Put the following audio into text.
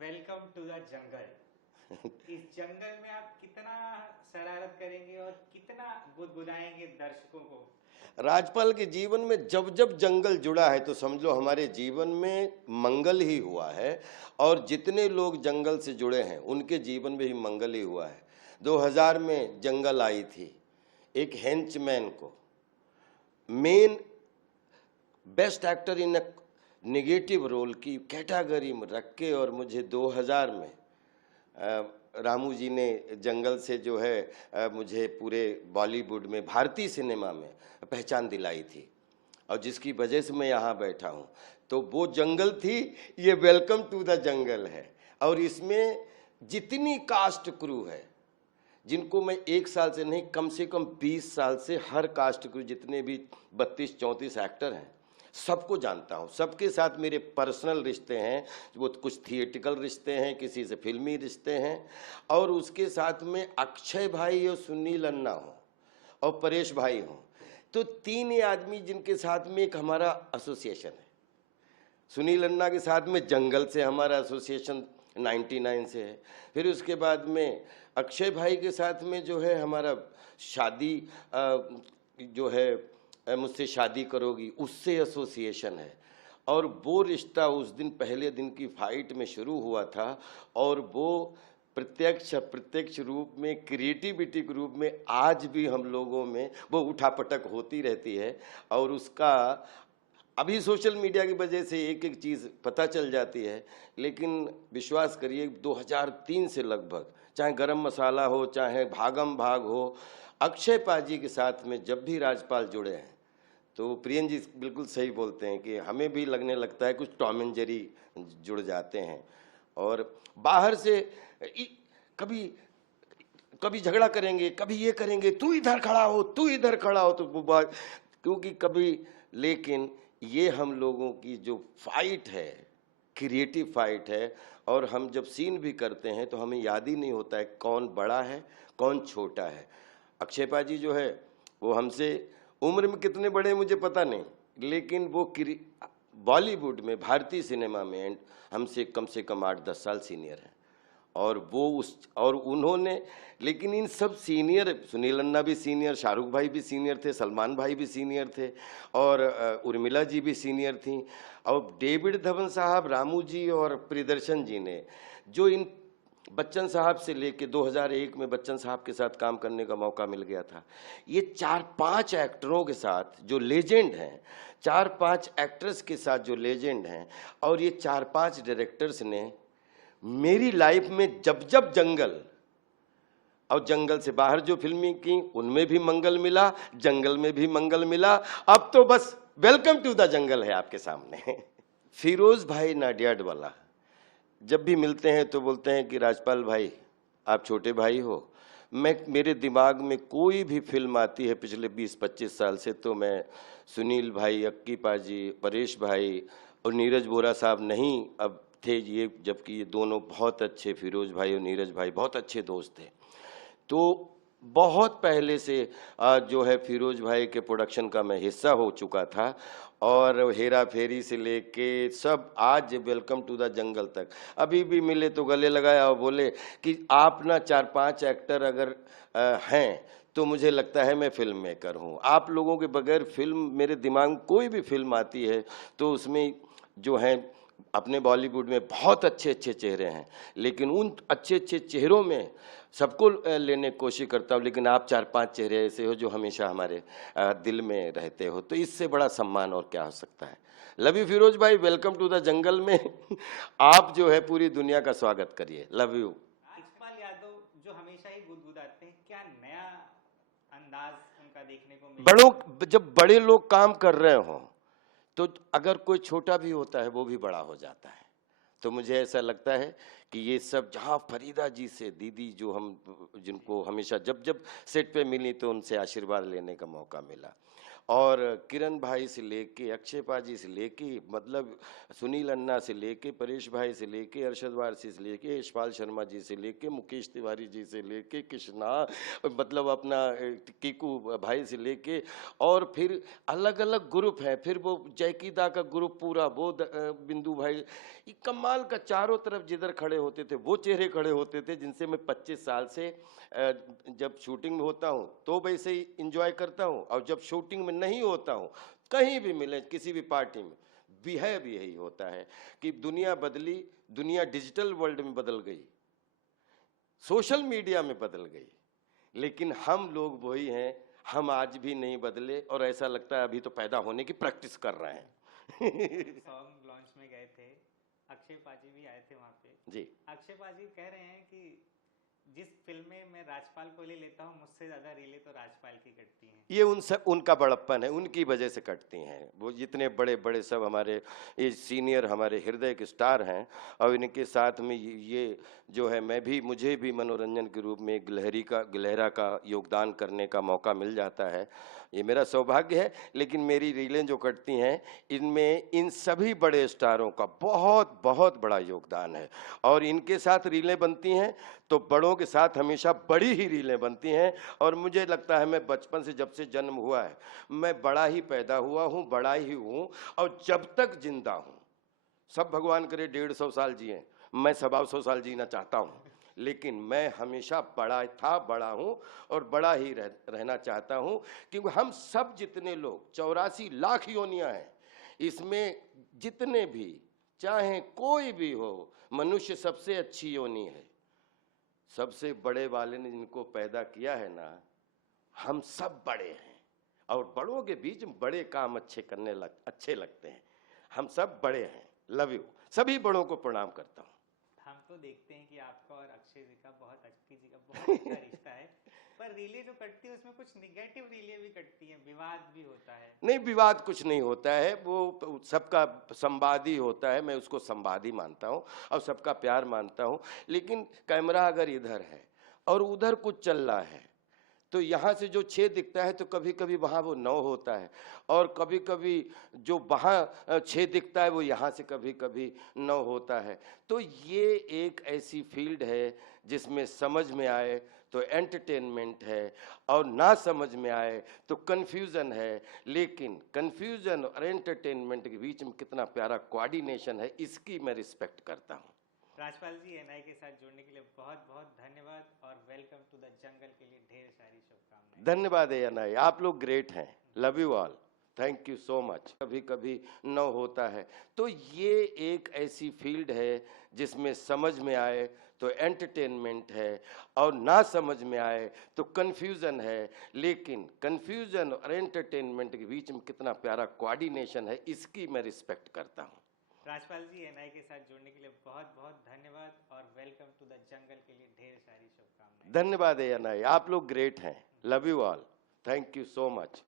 Welcome to the jungle. इस जंगल में आप कितना शरारत करेंगे और कितना गुदगुदाएंगे दर्शकों को। राजपाल के जीवन में जब जब जंगल जुड़ा है तो समझ लो हमारे जीवन में मंगल ही हुआ है। और जितने लोग जंगल से जुड़े हैं उनके जीवन में ही मंगल ही हुआ है। 2000 में जंगल आई थी, एक हेंचमैन को main best actor in negative role की कैटेगरी में रख के, और मुझे 2000 में रामू जी ने जंगल से जो है मुझे पूरे बॉलीवुड में भारतीय सिनेमा में पहचान दिलाई थी, और जिसकी वजह से मैं यहाँ बैठा हूँ। तो वो जंगल थी, ये वेलकम टू द जंगल है। और इसमें जितनी कास्ट क्रू है, जिनको मैं एक साल से नहीं कम से कम 20 साल से हर कास्ट क्रू जितने भी 32-34 एक्टर हैं सबको जानता हूँ। सबके साथ मेरे पर्सनल रिश्ते हैं, वो कुछ थिएटिकल रिश्ते हैं, किसी से फिल्मी रिश्ते हैं। और उसके साथ में अक्षय भाई और सुनील अन्ना हो और परेश भाई हो, तो तीन ही आदमी जिनके साथ में एक हमारा एसोसिएशन है। सुनील अन्ना के साथ में जंगल से हमारा एसोसिएशन 99 से है। फिर उसके बाद में अक्षय भाई के साथ में जो है हमारा शादी जो है मुझसे शादी करोगी उससे एसोसिएशन है। और वो रिश्ता उस दिन पहले दिन की फाइट में शुरू हुआ था, और वो प्रत्यक्ष अप्रत्यक्ष रूप में क्रिएटिविटी के रूप में आज भी हम लोगों में वो उठापटक होती रहती है। और उसका अभी सोशल मीडिया की वजह से एक एक चीज़ पता चल जाती है, लेकिन विश्वास करिए 2003 से लगभग, चाहे गरम मसाला हो चाहे भागम भाग हो, अक्षय पाजी के साथ में जब भी राजपाल जुड़े हैं तो प्रियन जी बिल्कुल सही बोलते हैं कि हमें भी लगने लगता है कुछ टॉम एंड जेरी जुड़ जाते हैं। और बाहर से कभी कभी झगड़ा करेंगे, कभी ये करेंगे, तू इधर खड़ा हो तू इधर खड़ा हो, तो वो बात क्योंकि कभी, लेकिन ये हम लोगों की जो फाइट है क्रिएटिव फाइट है। और हम जब सीन भी करते हैं तो हमें याद ही नहीं होता है कौन बड़ा है कौन छोटा है। अक्षय पाजी जो है वो हमसे उम्र में कितने बड़े मुझे पता नहीं, लेकिन वो बॉलीवुड में भारतीय सिनेमा में हमसे कम 8-10 साल सीनियर हैं। और वो और उन्होंने, लेकिन इन सब सीनियर, सुनील अन्ना भी सीनियर, शाहरुख भाई भी सीनियर थे, सलमान भाई भी सीनियर थे, और उर्मिला जी भी सीनियर थी, और डेविड धवन साहब, रामू जी और प्रियदर्शन जी ने जो इन बच्चन साहब से लेके 2001 में बच्चन साहब के साथ काम करने का मौका मिल गया था। ये 4-5 एक्टरों के साथ जो लेजेंड हैं, 4-5 एक्ट्रेस के साथ जो लेजेंड हैं, और ये 4-5 डायरेक्टर्स ने मेरी लाइफ में जब जब जंगल और जंगल से बाहर जो फिल्में की उनमें भी मंगल मिला, जंगल में भी मंगल मिला, अब तो बस वेलकम टू द जंगल है आपके सामने। फिरोज भाई नाडियाडवाला जब भी मिलते हैं तो बोलते हैं कि राजपाल भाई आप छोटे भाई हो। मेरे दिमाग में कोई भी फिल्म आती है पिछले 20-25 साल से तो मैं सुनील भाई, अक्की पाजी, परेश भाई और नीरज बोरा साहब नहीं अब थे ये, जबकि ये दोनों बहुत अच्छे, फिरोज भाई और नीरज भाई बहुत अच्छे दोस्त थे। तो बहुत पहले से जो है फिरोज भाई के प्रोडक्शन का मैं हिस्सा हो चुका था, और हेरा फेरी से लेके सब आज वेलकम टू द जंगल तक अभी भी मिले तो गले लगाया और बोले कि आप ना 4-5 एक्टर अगर हैं तो मुझे लगता है मैं फिल्म मेकर हूँ। आप लोगों के बगैर फिल्म, मेरे दिमाग में कोई भी फिल्म आती है तो उसमें जो है अपने बॉलीवुड में बहुत अच्छे अच्छे चेहरे हैं, लेकिन उन अच्छे अच्छे चेहरों में सबको लेने की कोशिश करता हूँ, लेकिन आप 4-5 चेहरे ऐसे हो जो हमेशा हमारे दिल में रहते हो, तो इससे बड़ा सम्मान और क्या हो सकता है। लव यू फिरोज भाई, वेलकम टू द जंगल में आप जो है पूरी दुनिया का स्वागत करिए। Love you. राजपाल यादव जो हमेशा ही गुदगुदाते हैं, क्या नया अंदाज उनका देखने को जब बड़े लोग काम कर रहे हो तो अगर कोई छोटा भी होता है वो भी बड़ा हो जाता है। तो मुझे ऐसा लगता है कि ये सब, जहाँ फरीदा जी से दीदी जो हम जिनको हमेशा जब जब सेट पे मिली तो उनसे आशीर्वाद लेने का मौका मिला, और किरण भाई से लेके, अक्षय पाजी से लेके, मतलब सुनील अन्ना से लेके, परेश भाई से लेके, अरशद वारसी से लेके, यशपाल शर्मा जी से लेके, मुकेश तिवारी जी से लेके, कृष्णा, मतलब अपना कीकू भाई से लेके, और फिर अलग अलग ग्रुप है, फिर वो जयकीदा का ग्रुप पूरा, वो बिंदु भाई, ये कमाल का, चारों तरफ जिधर खड़े होते थे वो चेहरे खड़े होते थे जिनसे मैं 25 साल से जब शूटिंग में होता हूँ तो वैसे ही इंजॉय करता हूँ, और जब शूटिंग में नहीं होता हूँ, कहीं भी मिले, किसी भी पार्टी में, बिहेव यही होता है कि दुनिया बदली, दुनिया डिजिटल वर्ल्ड में बदल गई, सोशल मीडिया में बदल गई, लेकिन हम लोग वही हैं, हम आज भी नहीं बदले, और ऐसा लगता है अभी तो पैदा होने की प्रैक्टिस कर रहे हैं। सॉन्ग लॉन्च में गए थे, अक्षय पाजी भी आए थे वहाँ पे जी। अक्षय पाजी कह रहे हैं कि जिस फिल्म में मैं राजपाल को ले लेता हूँ, मुझसे ज्यादा रीले तो राजपाल की कटती हैं। ये उनका बड़प्पन है, उनकी वजह से कटती हैं। वो जितने बड़े बड़े सब हमारे ये सीनियर हमारे हृदय के स्टार हैं, और इनके साथ में ये जो है, मुझे भी मनोरंजन के रूप में गिलहरा का योगदान करने का मौका मिल जाता है, ये मेरा सौभाग्य है। लेकिन मेरी रीलें जो कटती हैं, इनमें इन सभी बड़े स्टारों का बहुत बहुत बड़ा योगदान है, और इनके साथ रीलें बनती हैं तो बड़ों के साथ हमेशा बड़ी ही रीलें बनती हैं। और मुझे लगता है मैं बचपन से, जब से जन्म हुआ है, मैं बड़ा ही पैदा हुआ हूँ, बड़ा ही हूँ, और जब तक जिंदा हूँ, सब भगवान करे 150 साल जिए, मैं 125 साल जीना चाहता हूँ, लेकिन मैं हमेशा बड़ा था, बड़ा हूँ, और बड़ा ही रहना चाहता हूँ, क्योंकि हम सब जितने लोग 84 लाख योनियां हैं, इसमें जितने भी, चाहे कोई भी हो, मनुष्य सबसे अच्छी योनि है। सबसे बड़े वाले ने जिनको पैदा किया है ना, हम सब बड़े हैं, और बड़ों के बीच में बड़े काम अच्छे लगते हैं। हम सब बड़े हैं। Love you. सभी बड़ों को प्रणाम करता हूँ। हम तो देखते हैं कि आपका और अक्षय जी का बहुत अच्छा रिश्ता है, पर रीले जो कटती है उसमें कुछ निगेटिव रीले भी कटती हैं, विवाद भी होता है। नहीं, विवाद कुछ नहीं होता है, वो सबका संवादी होता है, मैं उसको संवादी मानता हूँ और सबका प्यार मानता हूँ। लेकिन कैमरा अगर इधर है और उधर कुछ चल रहा है, तो यहाँ से जो 6 दिखता है तो कभी कभी वहाँ वो 9 होता है, और कभी कभी जो वहाँ 6 दिखता है वो यहाँ से कभी कभी 9 होता है। तो ये एक ऐसी फील्ड है जिसमें समझ में आए तो एंटरटेनमेंट है, और ना समझ में आए तो कन्फ्यूज़न है। लेकिन कन्फ्यूज़न और एंटरटेनमेंट के बीच में कितना प्यारा कोऑर्डिनेशन है, इसकी मैं रिस्पेक्ट करता हूँ। राजपाल जी, एनआई के साथ जुड़ने के लिए बहुत बहुत धन्यवाद, और वेलकम टू द जंगल के लिए ढेर सारी शुभकामनाएं। धन्यवाद एनआई, आप लोग ग्रेट हैं। Love you all, thank you so much. कभी कभी 9 होता है, तो ये एक ऐसी फील्ड है जिसमें समझ में आए तो एंटरटेनमेंट है, और ना समझ में आए तो कन्फ्यूज़न है। लेकिन कन्फ्यूज़न और एंटरटेनमेंट के बीच में कितना प्यारा कोऑर्डिनेशन है, इसकी मैं रिस्पेक्ट करता हूँ। राजपाल जी, एनआई के साथ जुड़ने के लिए बहुत बहुत धन्यवाद, और वेलकम टू द जंगल के लिए ढेर सारी शुभकामनाएं। धन्यवाद एनआई, आप लोग ग्रेट हैं। Love you all, thank you so much.